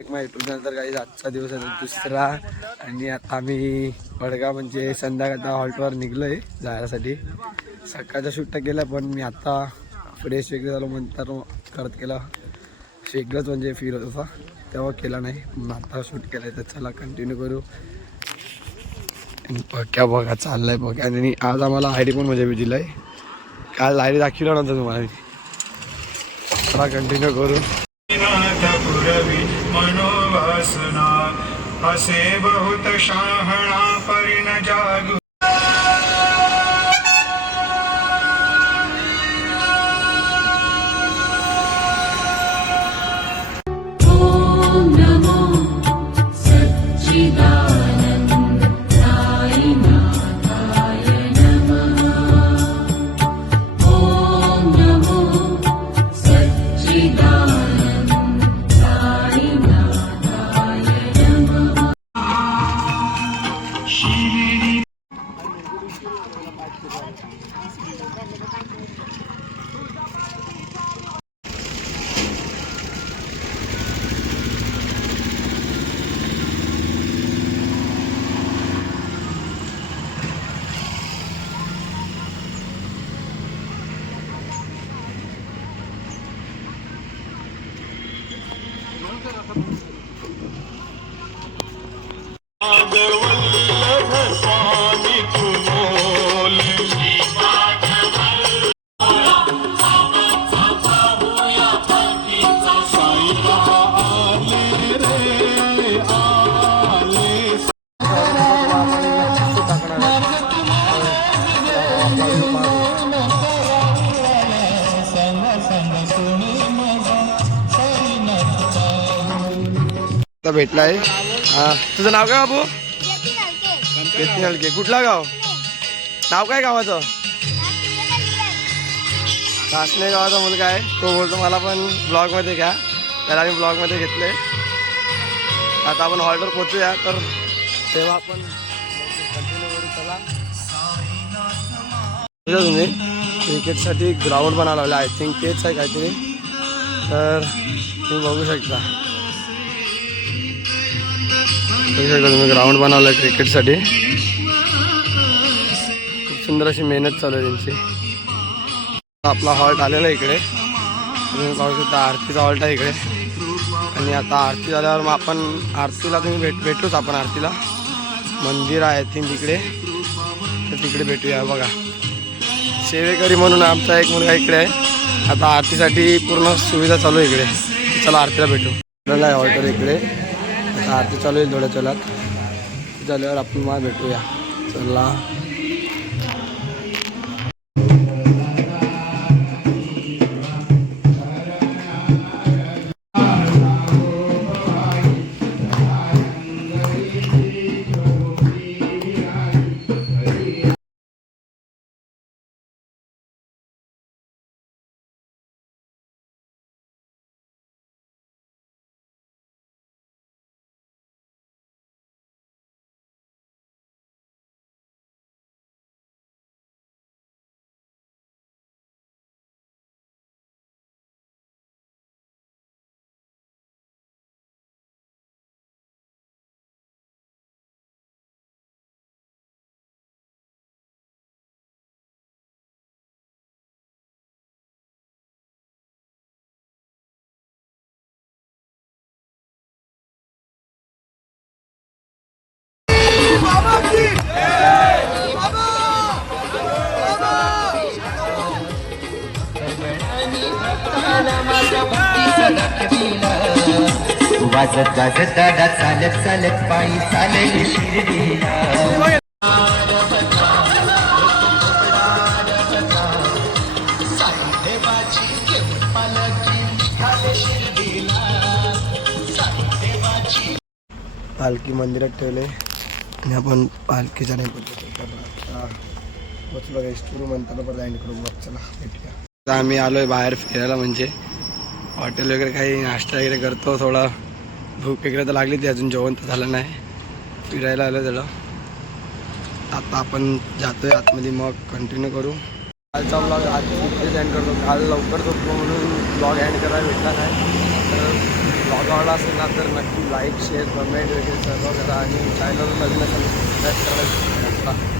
तर काही आजचा दिवस आहे दुसरा आणि आता आम्ही वडगाव म्हणजे संध्याकाळच्या हॉल्टवर निघलोय जाण्यासाठी. सकाळच्या शूटला केला पण मी आता फ्रेश वगैरे झालो म्हणतात करत केला वेगळंच म्हणजे फील होत होता तेव्हा केला नाही मग आता शूट केलाय. तर चला कंटिन्यू करू. बघा बघा चाललाय बघा. आणि आज आम्हाला आयडी पण म्हणजे दिलाय. काल आयडी दाखवला नव्हता तुम्हाला मी. चला कंटिन्यू करू. मनोवासना असे बहुत शहाणा परिण जागू. ओम नमो सच्चिदानंद साईनाथाय नमः. ओम नमो सच्चिदानंद साईनाथाय नमः. वल्लभ स्वामी कुलोल भेटलाय. तुझं नाव काय बाबू? केतन हलके. कुठला गाव? नाव काय गावाचं? कासने गावाचा मुलगा आहे. तो बोलतो मला पण ब्लॉगमध्ये घ्या. त्याला आम्ही ब्लॉगमध्ये घेतले. आता आपण हॉल्टवर पोचूया तर तेव्हा आपण कंटिन्यू करू. चला तुम्ही क्रिकेटसाठी ग्राउंड बनावं लागलं. आय थिंक तेच आहे काहीतरी. तर तुम्ही बघू शकता. तुम्ही ग्राउंड बनवलं क्रिकेटसाठी. खूप सुंदर अशी मेहनत चालू आहे त्यांची. आपला हॉल्ट आलेला आहे इकडे. तुम्ही पाहू शकता आरतीचा हॉल्ट आहे इकडे. आणि आता आरती झाल्यावर मग आपण आरतीला तुम्ही भेटूच. आपण आरतीला मंदिर आहे थिंक तिकडे. तर तिकडे भेटूया. बघा सेवेकरी म्हणून आमचा एक मुलगा इकडे आहे. आता आरतीसाठी पूर्ण सुविधा चालू आहे इकडे. चला आरतीला भेटू. आहे हॉल्टर इकडे. आता आरती चालू आहे थोड्या चलात झाल्यावर आपण मला भेटूया. चला वाजत गाजत दादा चालत चालत पायी चालली शिर्डीला. पालखी मंदिरात ठेवले आणि आपण पालखीच्या नाही पोचलो. रेस्टोरूम म्हणताना परत एंड करू. मग चला भेटूया. आता आम्ही आलोय बाहेर फिरायला. म्हणजे हॉटेल वगैरे काही नाश्ता वगैरे करतो. थोडा भूक वगैरे तर लागली ती. अजून जेवण तर झालं नाही. फिरायला आलं त्याला. आता आपण जातोय आतमध्ये. मग कंटिन्यू करू. कालचा ब्लॉग आज सेंड करतो. काल लवकर झोपलो म्हणून ब्लॉग एंड करायला भेटला नाही. तर ब्लॉग आवडला असेल ना तर नक्की लाईक शेअर कमेंट वगैरे सर्व करा आणि चॅनल नवीन असेल सबस्क्राईब करायला विसरू नका.